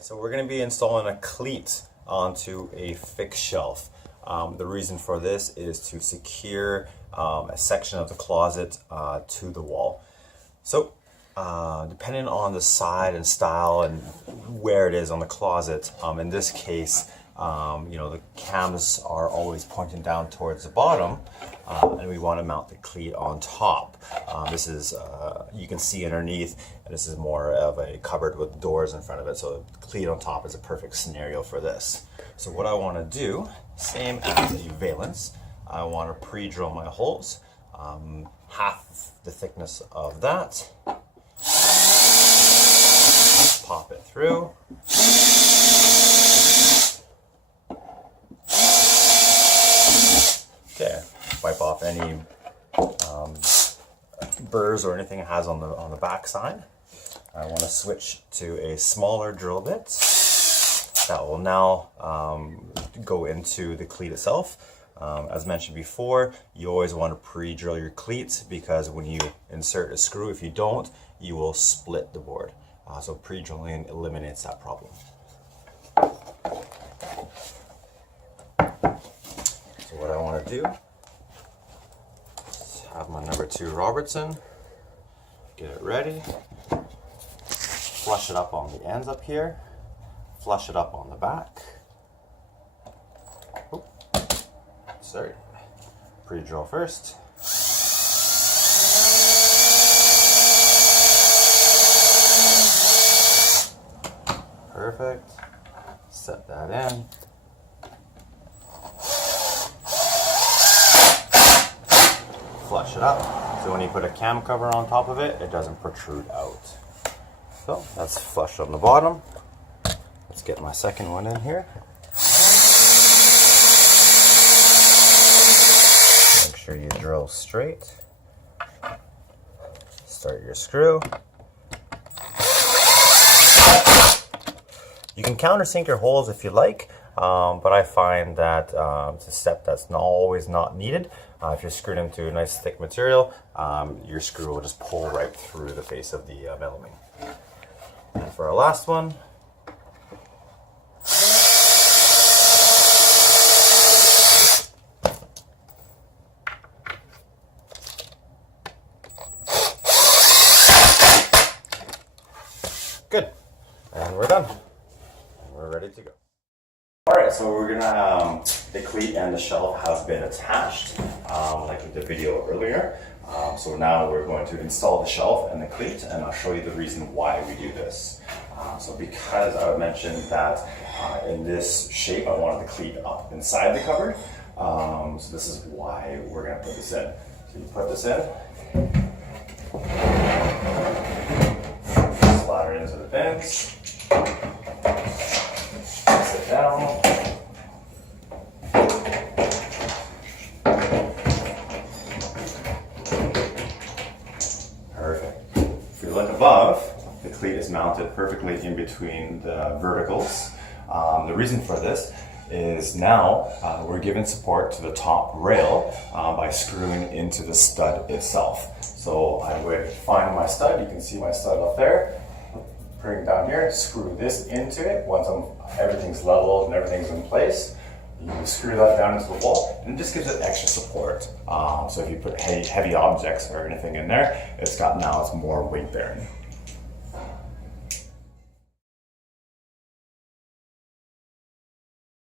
So we're going to be installing a cleat onto a fixed shelf. The reason for this is to secure a section of the closet to the wall. So depending on the side and style and where it is on the closet, in this case, the cams are always pointing down towards the bottom, and we want to mount the cleat on top. This is, you can see underneath, and this is more of a cupboard with doors in front of it, so the cleat on top is a perfect scenario for this. So what I want to do, same as the valance, I want to pre-drill my holes, half the thickness of that, pop it through. Okay, wipe off any burrs or anything it has on the back side. I want to switch to a smaller drill bit that will now go into the cleat itself. As mentioned before, you always want to pre-drill your cleats because when you insert a screw, if you don't, you will split the board. So pre-drilling eliminates that problem. So what I want to do is have my number 2 Robertson, get it ready, flush it up on the ends up here, flush it up on the back. Oop. Sorry, pre-drill first. Perfect, set that in. Flush it up, so when you put a cam cover on top of it, it doesn't protrude out. So that's flushed on the bottom. Let's get my second one in here. Make sure you drill straight. Start your screw. You can countersink your holes if you like, but I find that it's a step that's always not needed. If you're screwed into a nice thick material, your screw will just pull right through the face of the melamine. And for our last one, good, and we're done. We're ready to go. Alright, so we're gonna, the cleat and the shelf have been attached, like in the video earlier. So now we're going to install the shelf and the cleat, and I'll show you the reason why we do this. So because I mentioned that in this shape, I wanted the cleat up inside the cupboard. So this is why we're gonna put this in. So you put this in, slide it into the bins. Sit down. Perfect. If you look above, the cleat is mounted perfectly in between the verticals. The reason for this is now we're giving support to the top rail by screwing into the stud itself. So I would find my stud, you can see my stud up there. Bring it down here, screw this into it. Once everything's leveled and everything's in place, you screw that down into the wall, and it just gives it extra support. So if you put heavy objects or anything in there, it's more weight bearing.